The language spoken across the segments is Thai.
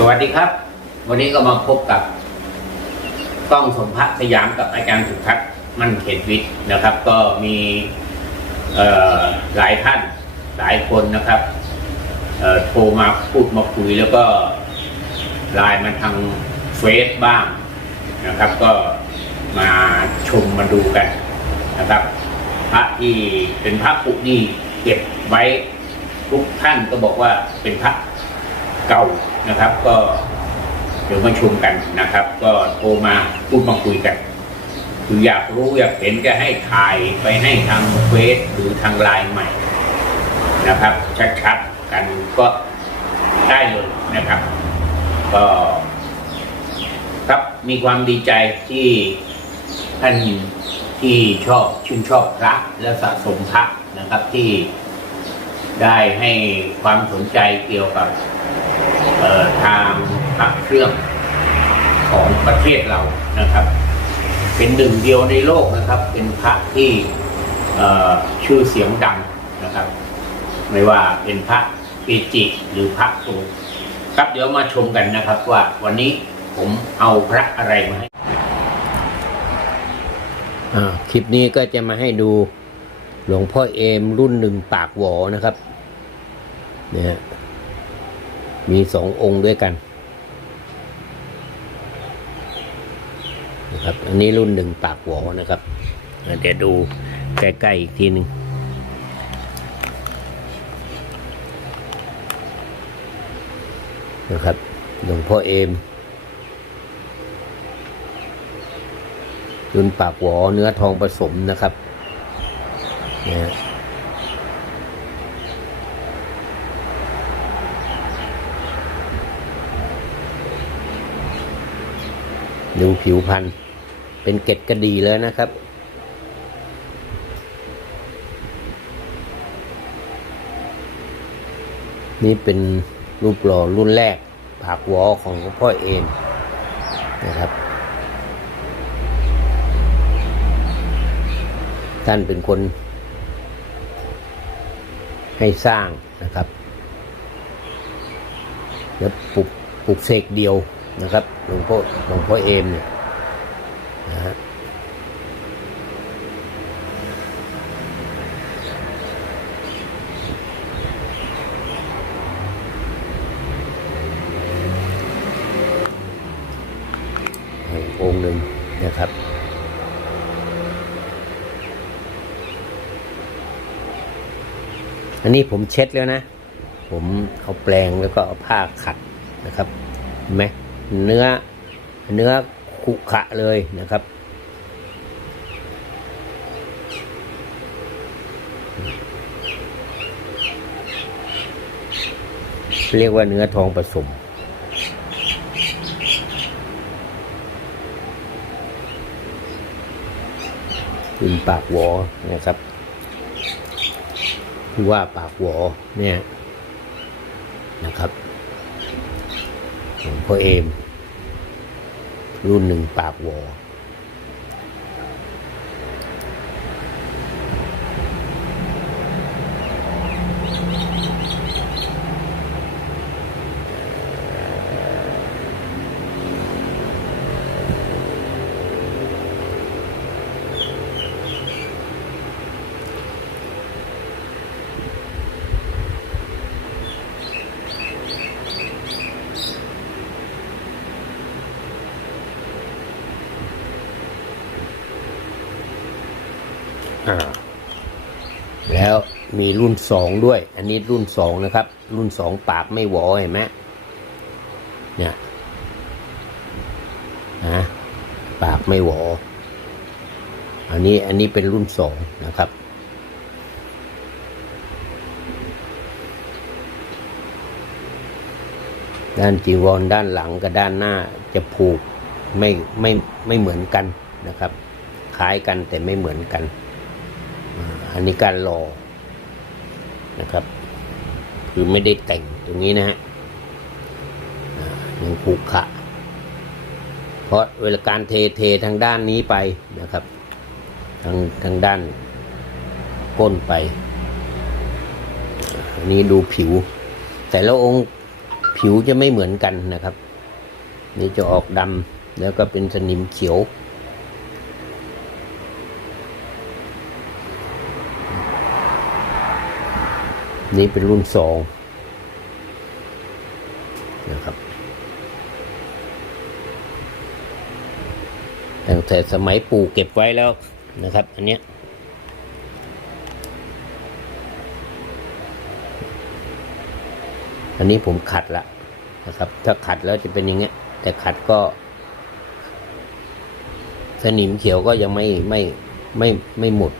สวัสดีครับ วันนี้ก็มาพบกับกล้องสมพักดิ์สยามกับอาจารย์สุทัศน์มั่นเขตวิทย์นะครับ ก็มีหลายท่านหลายคนนะครับโทรมาพูดมาคุยแล้วก็ไลน์มาทางเฟซบ้างนะครับ ก็มาชมมาดูกันนะครับ พระที่เป็นพระปุนี่เก็บไว้ทุกท่านก็บอกว่าเป็นพระเก่า นะครับ ก็เดี๋ยวมาชมกันนะครับ ก็โทรมาพูดมาคุยกัน คืออยากรู้อยากเห็นก็ให้ถ่ายไปให้ทางเฟซหรือทางไลน์ใหม่นะครับ ชัดๆกันก็ได้เลยนะครับ ก็ครับมีความดีใจที่ท่านที่ชอบชื่นชอบพระและสะสมพระนะครับที่ได้ให้ความสนใจเกี่ยวกับ ทางพระเครื่องของประเทศเรานะครับ เป็นหนึ่งเดียวในโลกนะครับ เป็นพระที่ชื่อเสียงดังนะครับ ไม่ว่าเป็นพระเกจิหรือพระสงฆ์ครับเดี๋ยวมาชมกันนะครับว่าวันนี้ผมเอาพระอะไรมาให้คลิปนี้ก็จะมาให้ดูหลวงพ่อเอมรุ่นหนึ่งปากหวอนะครับเนี่ย มีสององค์ด้วยกันนะครับ อันนี้รุ่นหนึ่งปากหวอนะครับ เดี๋ยวดูใกล้ๆอีกทีหนึ่งนะครับหลวงพ่อเอม รุ่นปากหวอเนื้อทองผสมนะครับนะ ดูผิวพันธุ์เป็นเกล็ดกระดีเลยนะครับ นี่เป็นรูปหล่อรุ่นแรกผากวอของพ่อเอมนะครับ ท่านเป็นคน ให้สร้างนะครับ แล้วปลุกปลุกเสกเดียว นะครับหลวงพ่อหลวงพ่อเอมเนี่ยนะฮะอีกองค์หนึ่งนะครับอันนี้ผมเช็ดแล้วนะ ผมเอาแปรงแล้วก็เอาผ้าขัดนะครับเห็นไหม เนื้อเนื้อขุขะเลยนะครับ เรียกว่าเนื้อทองผสมเป็นปากหวอนะครับว่าปากหวอเนี่ยนะครับ หลวงพ่อเอม รุ่นหนึ่งปากวอ อ่าแล้วมีรุ่นสองด้วย อันนี้รุ่นสองนะครับ รุ่นสองปากไม่หวอเห็นไหมเนี่ยฮะปากไม่หวอ อันนี้อันนี้เป็นรุ่นสองนะครับ ด้านจีวรด้านหลังกับด้านหน้าจะผูกไม่ไม่ไม่เหมือนกันนะครับ คล้ายกันแต่ไม่เหมือนกัน อันนี้การรอนะครับ คือไม่ได้แต่งตรงนี้นะฮะยังผูกขะเพราะเวลาการเทเททางด้านนี้ไปนะครับ ทางทางด้านก้นไปอันนี้ดูผิว แต่ละองค์ผิวจะไม่เหมือนกันนะครับ นี่จะออกดำแล้วก็เป็นสนิมเขียว นี่เป็นรุ่นสองนะครับ ตั้งแต่สมัยปู่เก็บไว้แล้วนะครับ อันเนี้ยอันนี้ผมขัดละนะครับ ถ้าขัดแล้วจะเป็นอย่างเงี้ย แต่ขัดก็ สนิมเขียวก็ยังไม่ไม่ไม่ไม่หมด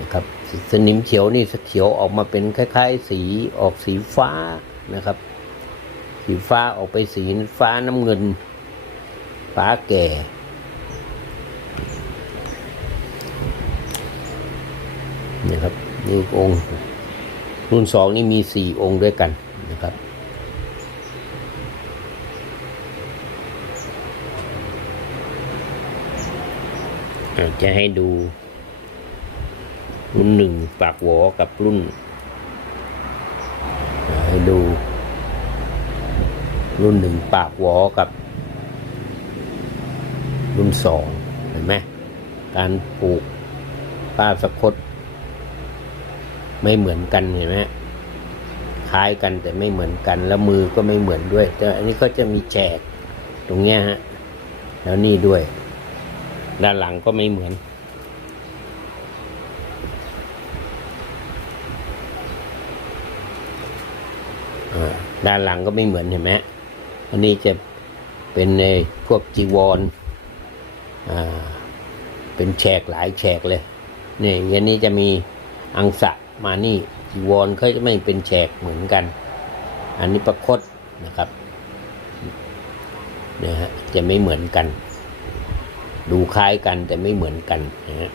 นะครับสนิมเขียวนี่เขียวออกมาเป็นคล้าย ๆ สีออกสีฟ้านะครับ สีฟ้าออกไปสีฟ้าน้ำเงิน ฟ้าแก่นี่ครับนี่องค์รุ่นสองนี่มีสี่องค์ด้วยกันนะครับจะให้ดู รุ่นหนึ่งปากหวอกับรุ่น ให้ดู รุ่นหนึ่งปากหวอกับ รุ่นสองเห็นไหมการปลูกป้าสะคดไม่เหมือนกันเห็นไหมคล้ายกันแต่ไม่เหมือนกัน แล้วมือก็ไม่เหมือนด้วย แต่อันนี้ก็จะมีแฉกตรงเนี้ยฮะ แล้วนี่ด้วย ด้านหลังก็ไม่เหมือน อ่า ด้านหลังก็ไม่เหมือนเห็นไหมอันนี้จะเป็นในพวกจีวรอ่าเป็นแฉกหลายแฉกเลยเนี่ยอย่างนี้จะมีอังสะมานี่จีวรเขาจะไม่เป็นแฉกเหมือนกัน อันนี้ประคตนะครับนี่ยฮะจะไม่เหมือนกัน ดูคล้ายกันแต่ไม่เหมือนกันนะฮะ